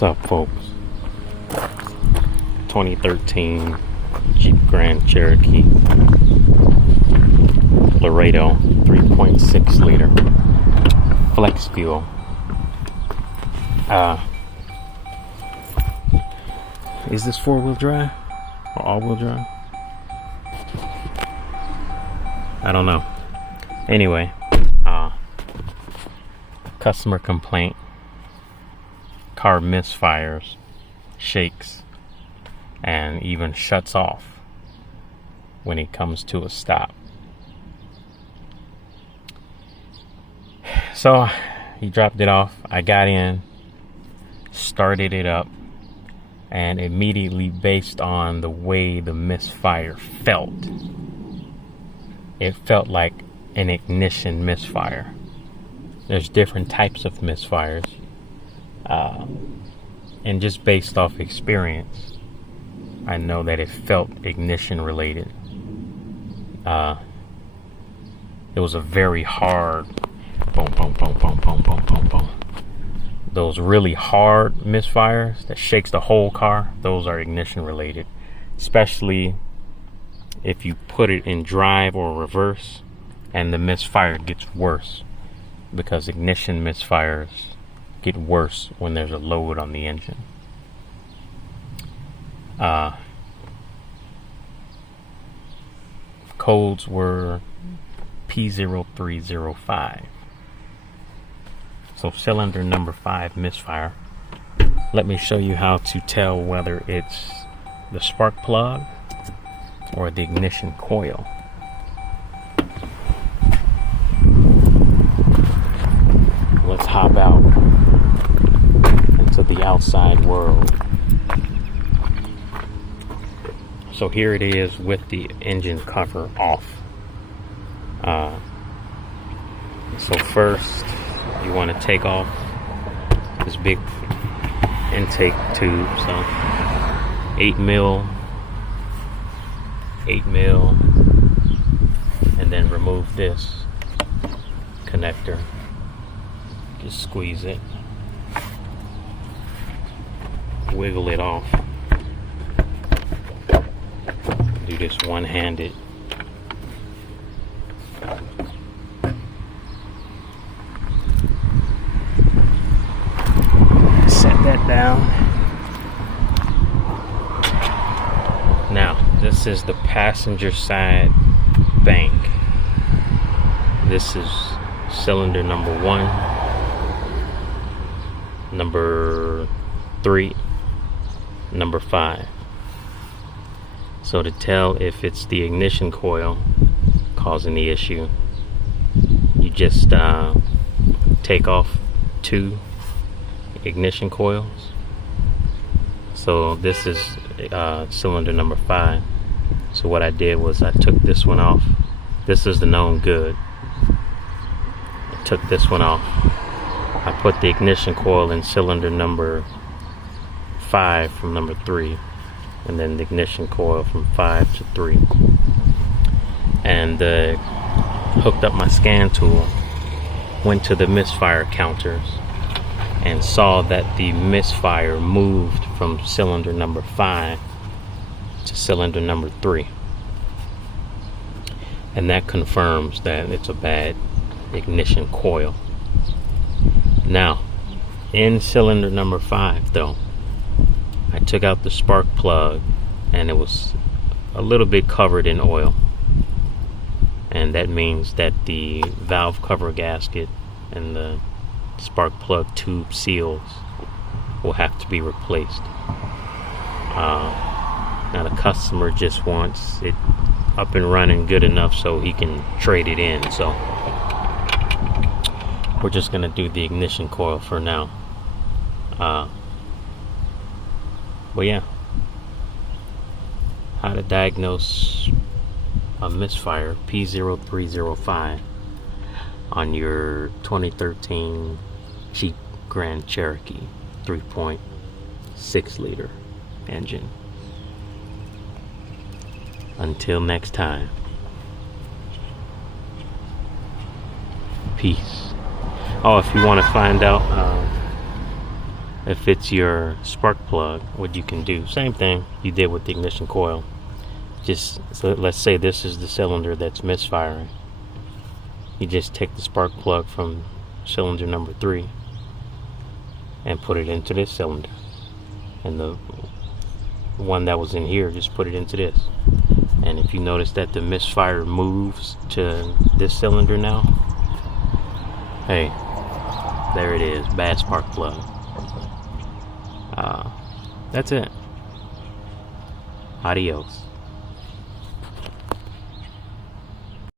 What's up, folks? 2013 Jeep Grand Cherokee Laredo 3.6 liter flex fuel. Is this four-wheel drive or all-wheel drive? I don't know. Anyway, customer complaint. Car misfires, shakes, and even shuts off when it comes to a stop. So he dropped it off. I got in, started it up, and immediately, based on the way the misfire felt, it felt like an ignition misfire. There's different types of misfires. And just based off experience, I know that it felt ignition related. It was a very hard boom, boom, boom, boom, boom, boom, boom, boom. Those really hard misfires that shakes the whole car, those are ignition related. Especially if you put it in drive or reverse and the misfire gets worse, because ignition misfires get worse when there's a load on the engine. Codes were p0305. So cylinder number 5 misfire. Let me show you how to tell whether it's the spark plug or the ignition coil. Let's hop out into the outside world. So here it is with the engine cover off. So first you want to take off this big intake tube. So 8 mil, and then remove this connector. Just squeeze it, wiggle it off. Do this one-handed. Set that down. Now, this is the passenger side bank. This is cylinder number 1. Number 3, number 5. So to tell if it's the ignition coil causing the issue, you just take off 2 ignition coils. So this is cylinder number 5. So what I did was I took this one off. This is the known good. I took this one off. I put the ignition coil in cylinder number 5 from number 3, and then the ignition coil from 5 to 3, and hooked up my scan tool, went to the misfire counters, and saw that the misfire moved from cylinder number 5 to cylinder number 3, and that confirms that it's a bad ignition coil. Now, in cylinder number 5 though, I took out the spark plug and it was a little bit covered in oil, and that means that the valve cover gasket and the spark plug tube seals will have to be replaced. Now the customer just wants it up and running good enough so he can trade it in, so we're just gonna do the ignition coil for now. But yeah, how to diagnose a misfire p0305 on your 2013 Jeep Grand Cherokee 3.6 liter engine. Until next time, peace. Oh, if you want to find out if it's your spark plug, what you can do, same thing you did with the ignition coil. Just, so let's say this is the cylinder that's misfiring. You just take the spark plug from cylinder number 3 and put it into this cylinder, and the one that was in here, just put it into this. And if you notice that the misfire moves to this cylinder now, hey, there it is, bad spark plug. That's it. Adios.